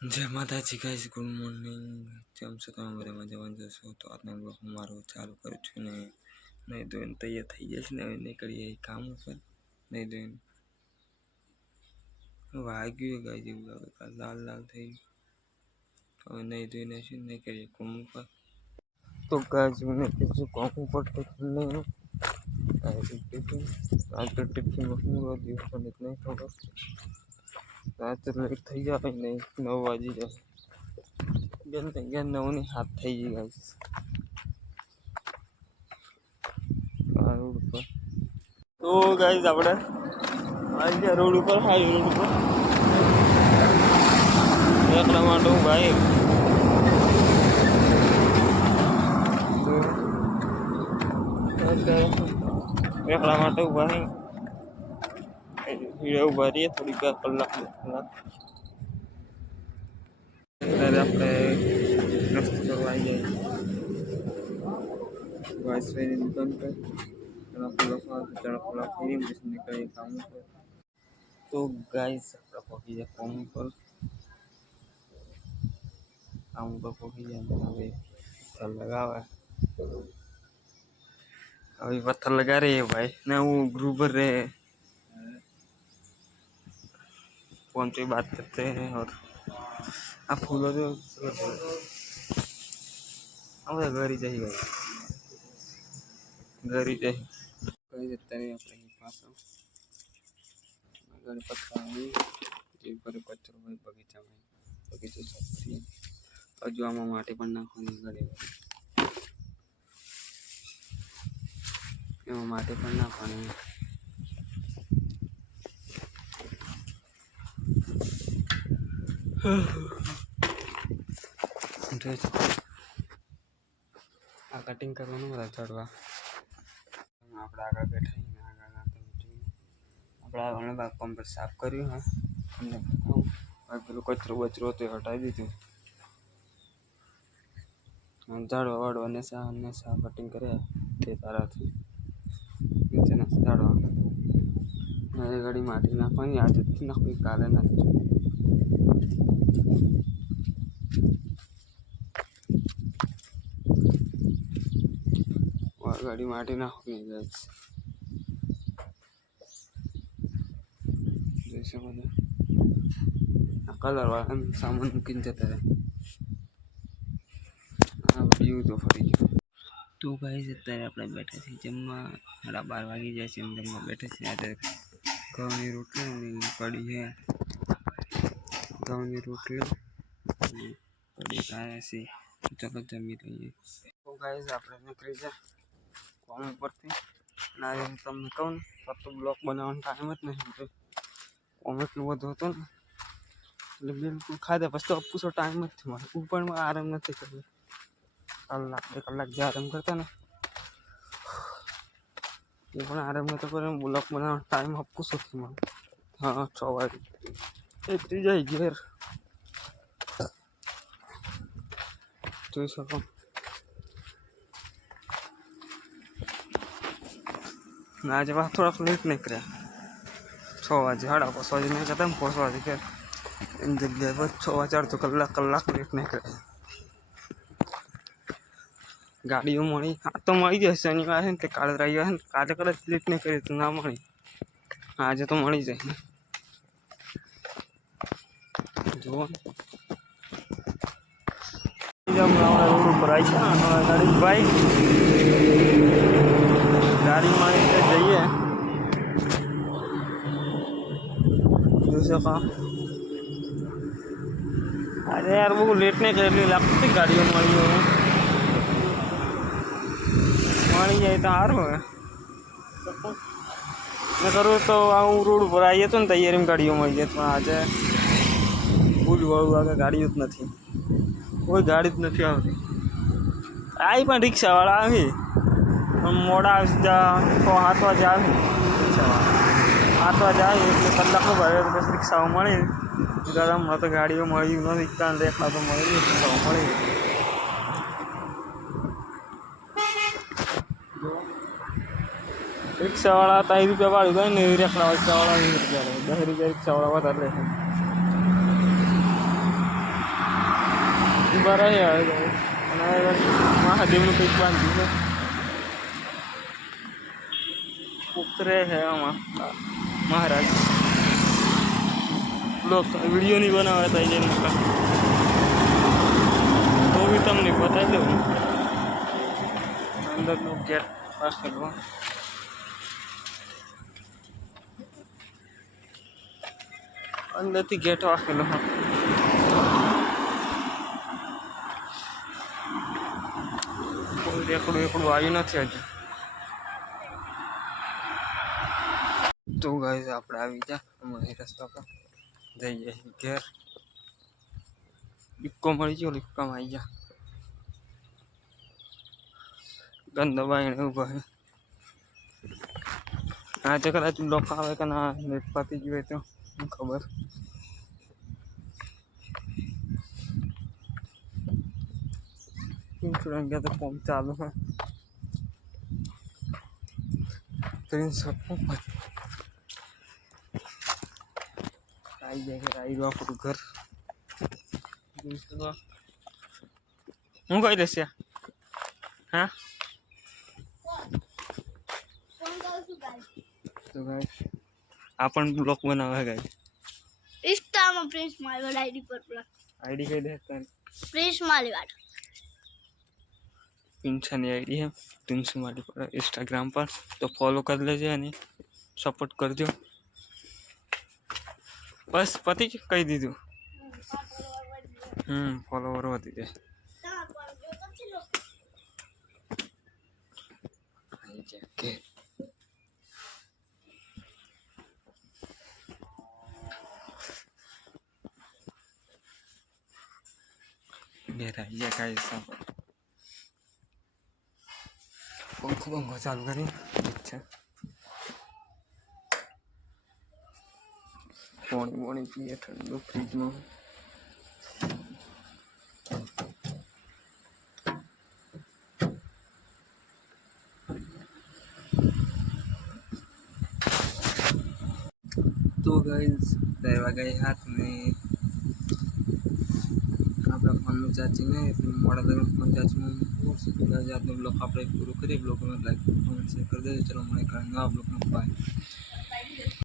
जय माता जी guys, good morning. जम से તમે બધા મજામાં જશો તો આજનો બ્લોગ હું મારો ચાલુ કરું છું ને નહીં ધોઈને તૈયાર થઈ જશે ને હવે નીકળીએ કામ ઉપર। નહીં ધોઈને વાગ્યું ગાય જેવું લાગે, લાલ લાલ થઈ ગયું। હવે નહીં ધોઈને શું નીકળીએ કામ ઉપર। તો ગાય હું નીકળું કામ ઉપર ટિફિન લઈને। आज तो टिफिन में હું રોજ પણ નહીં ખબર रात लेट થઈ જાય નહીં 9 વાગી જાય। બેન થઈ ગયા 9 ની હાથ થઈ ગઈ ગાઈસ આ રોડ પર। તો ગાઈસ આપણે આવી ગયા રોડ ઉપર, હાઈવે રોડ ઉપર એકલા માટે હું ભાઈ એકલા માટે ઉભા હે हीरे उभा रही है थोड़ी कलाक अरे अपने नाश्ता करवाई जाए वाइसवाई की दुकान पर चना फुला फ्री में निकले काम पर। तो गाइस अपना पहुंची जाए काम पर पहुंची जाए अभी पत्थर लगा हुआ है, अभी पत्थर लगा रहे है भाई ना वो ग्रुबर रहे फोन पे बात करते हैं। और आप फूलों जो हमें घर ही चाहिए घर ही चाहिए कहीं देता नहीं अपने पास गणपत का जी पर कचरो भाई बगीचा में बगीचे सब और जो आम माटे पर नाखोनी घरे माटे पर नाखोनी आ कटिंग करवानुं बधा चढ़वा આપણે આગળ બેઠા આપણે ઘણા ભાગ કમ્પ્લીટ સાફ કર્યું હા અને પેલું કચરો બચરો તો હટાવી દીધું ઝાડવા વાળવા ને સા કટિંગ કર્યા તે તારાથી નીચેના ઝાડવા મારી ગાડી માટી નાખવાની આજે નાખવી કાલે નાખી गाड़ी माटी नाखनी गाइस जैसे बोले कलर वाला सामान मूकीने जता रहे आ व्यू तो फरी गयो। तो गाइस अत्यारे आपणे बैठा छे जमवा 12:30 वागी जाय छे जमवा बैठा छे। आज घऊनी रोटली ने कड़ी है घऊनी रोटली कड़ी खाया छे चलो जमी लईए। तो गाइस आपणे निकली जा काम पर थी ना एम तमने कहूँ सब तो ब्लॉग बनाने टाइम ज नहीं काम एटलू बधुं हतुं ने એટલે બિલકુલ ખાધા પછી તો પૂછો ટાઈમ જ થયો મારે ઉપર માં આરામ નથી કર્યો કલાક 2 કલાક જે આરામ કરતા ને એ પણ આરામ નતો કર્યો બ્લોગ બનાવવાનો ટાઈમ પૂછો થયો મારે હા 6 વાગે એક થઈ જાય ઘેર જોઈ શકો आज बात थोड़ा लेट निकले 6 बजे 5:30 बजे नहीं खत्म पहुँचवा दी फिर इन जगह पर 6 4 तो कलाक लेट निकले गाड़ियों मळी आ तो मळी जाए शनिवार है तो काले रविवार है काले कदाच लेट नहीं करी तो ना मळी आज तो मळी जाए जो रोड पर आई गाड़ी बाइक गाड़ी में जाइए दूसरा अरे यार वो लेट नहीं कर लगती गाड़ियों मળી जाए तो सारू है मैं करूँ तो हूँ रोड पर आइए तो तैयारी में गाड़ियों मળી जाए आज भूल वालू आगे गाड़ियों ज नहीं कोई गाड़ी ज नहीं आती आई पण रिक्शावाळा आवी मोड़ा 6-7 वागे आवे 8 वागे आवे એટલે કલાકનો ભાડે તો બસ રિક્ષાઓ મળે ગરમમાં તો ગાડીઓ મળી નથી કાન રેખા તો મળી રિક્ષાઓ મળી रिक्शावाळा 3 रुपया भाड़ું થાય ને રેખલા રિક્ષાવાળા 20 रुपया 10 रुपया रिक्शावाळा વધારે લે ઊભા રહ્યા હવે અને મહાદેવનું કંઈક બાંધ્યું છે. ઉતરે છે આમાં મહારાજ લોક વિડીયો નહીં બનાવે તો જઈને તો બી તમને બતાવી દઉં અંદરનો ગેટ પાસ કરવો. અંદરથી ગેટ વાકેલો હા. કોઈ એકડું આવ્યું નથી હજુ. તો ગાઈસ આપણે આવી ગયા અમારી રસ્તા પર જઈએ ઘેર. ઇક્કો મળી ગયો, ઇક્કામાં આવી ગયા. ગંદો બાઈને ઊભા છે. આ તો કદાચ લોકો આવે કે ના નેટ પતી ગયું તો ખબર. ઇન્સ્યોરન્સ ગયા તો ફોન ચાલુ છે. 300 आई जाएगा आई આપણું ઘર. હું કઈ દેશે હા તો ગાઈસ આપણ બ્લોક બનાવે ગાઈસ. इंस्टा में प्रिंस मालवाड़ आईडी पर आईडी कई दे तारी प्रिंस मालवाड़ पिंछानी आईडी है प्रिंस मालवाड़ पर इंस्टाग्राम पर तो फॉलो कर लेजे અને सपोर्ट करजो. बस पति कही दीधु फॉलोवर वधी जाए. पंखो पंखो चालू करी अच्छा पानी वाणी पीए ठंडो फ्रिज में. तो गाइस रहवा गए हाथ में अपना फोन में चार्जिंग है मोड़ा लगे फोन चार्जिंग में आपने ब्लॉग आप पूरा करिए. ब्लॉग में लाइक कमेंट शेयर कर दे. चलो हमारे करेंगे आप लोग बाय.